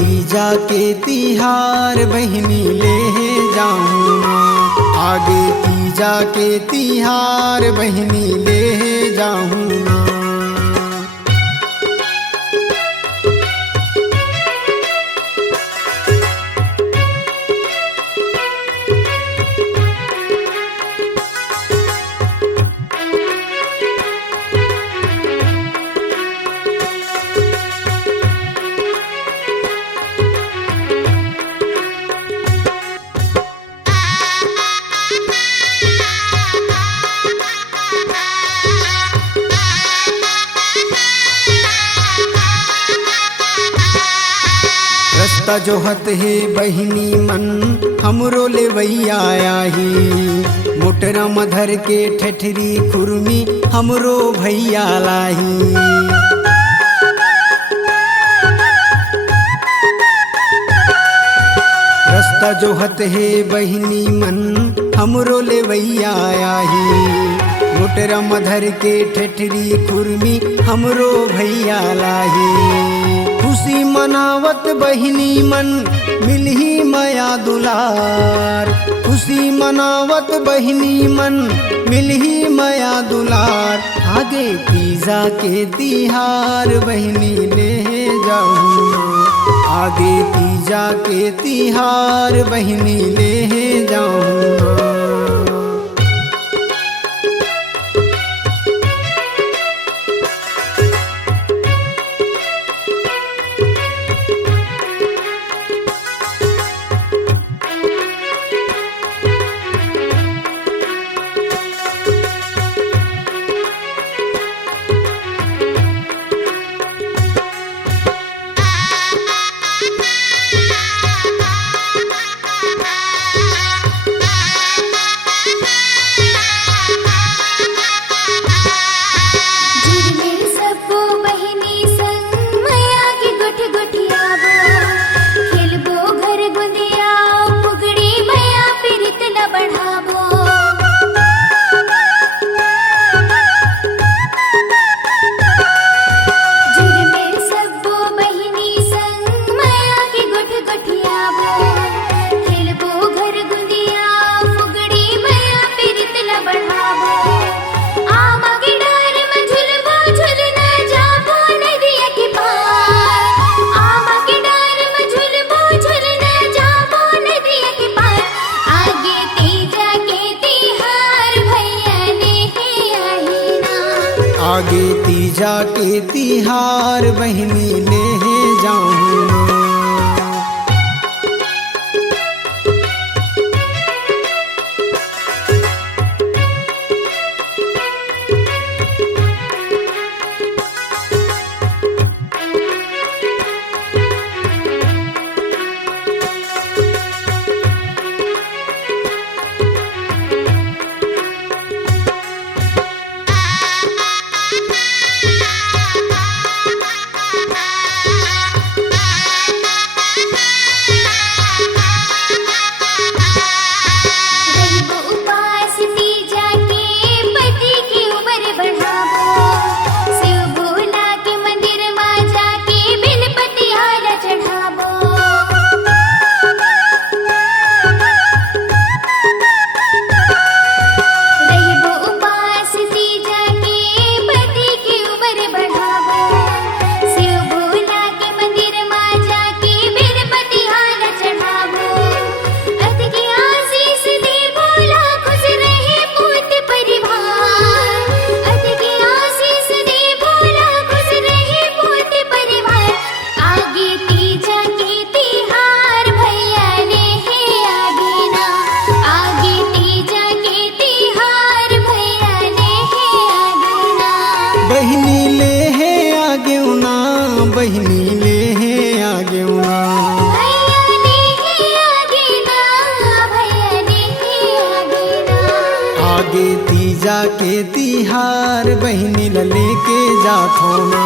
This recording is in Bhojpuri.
तीजा के तिहार बहिनी ले जाऊँ ना, आगे तीजा के तिहार बहिनी ले जाऊँ ना। रास्ता जोहत है बहिनी मन हमरो लेवैया आही, मोटरा मधर के ठठरी खुरमी हमरो भैया लाही। रास्ता जोहत है बहिनी मन हमरो लेवैया आही, मोटरा मधर के ठठरी खुरमी हमरो भैया लाही। खुशी मनावत बहिनी मन मिलही माया दुलार, खुशी मनावत बहिनी मन मिलही माया दुलार। आगे तीजा के तिहार बहिनी ले जाऊँ ना, आगे तीजा के तिहार बहिनी ले जाऊँ ना। आगे तीजा के तिहार बहिनी ले जाऊँ ना। बहिनी ले है आगे ना, बहिनी ले है आगे ना, भैया ले है आगे ना, भैया ले है आगे ना। आगे तीजा के तिहार बहिनी लेके जाथो ना।